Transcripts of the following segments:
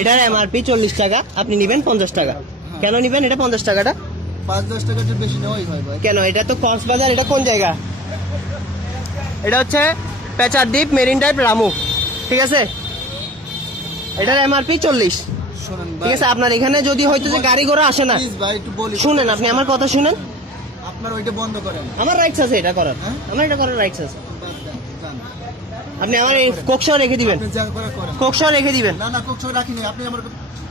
এটার এমআরপি 40 টাকা, আপনি নেবেন 50 টাকা। কেন নেবেন এটা 50 টাকাটা? 5-10 টাকা একটু বেশি নেওয়াই হয় ভাই। কেন? এটা তো কক্সবাজার, এটা কোন জায়গা? এটা হচ্ছে পেচারদ্বীপ, মেরিন ড্রাইভ, রামু, ঠিক আছে? এটার এমআরপি 40, শুনেন ঠিক আছে? আপনার এখানে যদি হয়তো যে গাড়ি ঘোড়া আসে না, প্লিজ ভাই একটু বলি, শুনেন, আপনি আমার কথা শুনেন। আপনার ওইটা বন্ধ করেন। আমার রাইটস আছে এটা করার, হ্যাঁ? আমার এটা করার রাইটস আছে। বাদ দেন, যান। আপনি আমার এই কোকশো রেখে দিবেন, আপনি যা করে করেন। কোকশো রেখে দিবেন। না না কোক রাখিনি, আপনি আমার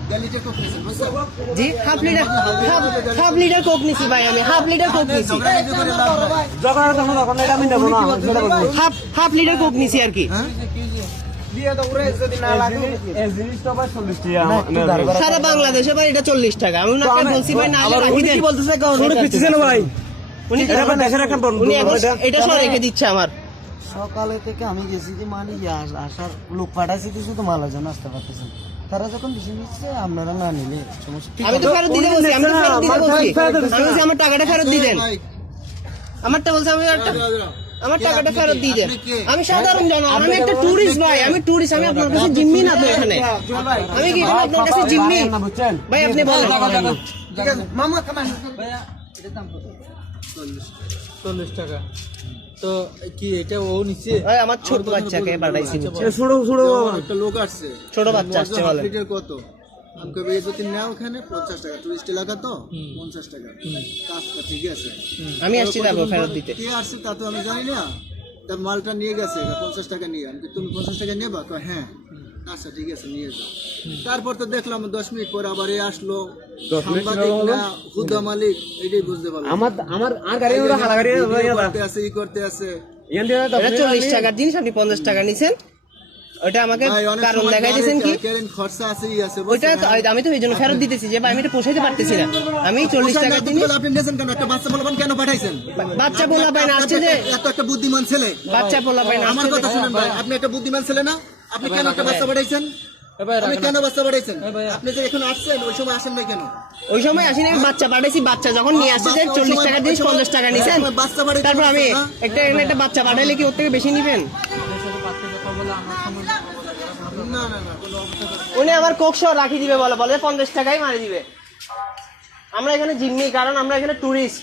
গ্যালিটে কোক নিয়েছেন বুঝছেন? জি, হাফ লিটার কোক নিছি ভাই, আমি হাফ লিটার কোক নিছি, ঝগড়াঝাটি করে লাভ নাই। হাফ লিটার কোক নিছি আর কি। হ্যাঁ? সারা বাংলাদেশে ভাই এটা 40 টাকা। আমি ওনাকে বলছি ভাই না হলে রাখি দেন। উনি এটা সব রেখে দিচ্ছে আমার। সকালে থেকে আমি গেছি যে মানে আসার লোক পাঠাইছি তো শুধু মালার জন্য আসতে পারতেছেন। তারা যখন বেশি নিচ্ছে আপনারা না নিলে সমস্যা। আমি তো ফেরত দিতে বলছি, আমি তো ফেরত দিতে বলছি, আমি বলছি আমার টাকাটা ফেরত দিয়ে দেন। ভাই, আমারটা বলছে আমি আমার টাকাটা আপনি ফেরত কে? দিয়ে দেন। আপনি কে? আমি সাধারণ জনগণ, আমি একটা টুরিস্ট ভাই, আমি টুরিস্ট, আমি আপনার কাছে জিম্মি না তো এখানে। আমি কি এখানে আপনার কাছে জিম্মি? ভাই আপনি বলেন। ঠিক আছে, মামা কামান। 40 টাকা। তো কি এটা ও নিচে? ভাই আমার ছোট বাচ্চাকে পাঠাইছি, একটা লোক আসছে, ছোট বাচ্চা আসছে বলেন। লিটার কত? আমাকে যদি নাও ওখানে 50 টাকা, টুরিস্ট এলাকা তো 50 টাকা কাজটা, ঠিক আছে? আমি আসছি যাবো ফেরত দিতে। কে আসছে তা তো আমি জানি না। তা মালটা নিয়ে গেছে 50 টাকা নিয়ে, আমি কি তুমি 50 টাকা নেবা? কয় হ্যাঁ। আচ্ছা ঠিক আছে নিয়ে যাও। তারপর তো দেখলাম 10 মিনিট পর আবার এ আসলো, সাংবাদিক না হুদা মালিক, এটাই বুঝতে পারলাম। আমার আর গাড়ি ওরা হালা গাড়ি করতে আছে, ই করতে আছে। এটা 40 টাকার জিনিস, আপনি 50 টাকা নিছেন। ওটা আমাকে ভাই, অনেক কারণ সময় দেখাই দিয়েছেন কি? কেরেন খরচা আছে, ই আছে, ওইটা তো আমি তো এই জন্য ফেরত দিতেছি যে ভাই আমি এটা পোষাইতে পারতেছি না। আমি 40 টাকার জিনিস, আপনি নিয়েছেন কেন? একটা বাচ্চা বলবেন কেন পাঠাইছেন? বাচ্চা পোলা পায় না আসছে যে, এত একটা বুদ্ধিমান ছেলে, বাচ্চা পোলা পায় না আমার আসছে কথা শুনেন ভাই, আপনি একটা বুদ্ধিমান ছেলে না? আপনি কেন একটা বাচ্চা পাঠাইছেন? আপনি কেন বাচ্চা পাঠাইছেন? আপনি যে এখন আসছেন ওই সময় আসেন নাই কেন? ওই সময় আসিনি, আমি বাচ্চা পাঠাইছি। বাচ্চা যখন নিয়ে আসছে যে 40 টাকার জিনিস 50 টাকা নিছেন, বাচ্চা পাঠাইতে তারপর আমি বলছেন না? একটা বাচ্চা পাঠাইলে কি ওর থেকে বেশি নিবেন? না না না, কোনো অবস্থা উনি আমার কোকশো রাখি দিবে, বলে 50 টাকাই মারি দিবে। আমরা এখানে জিম্মি, কারণ আমরা এখানে টুরিস্ট।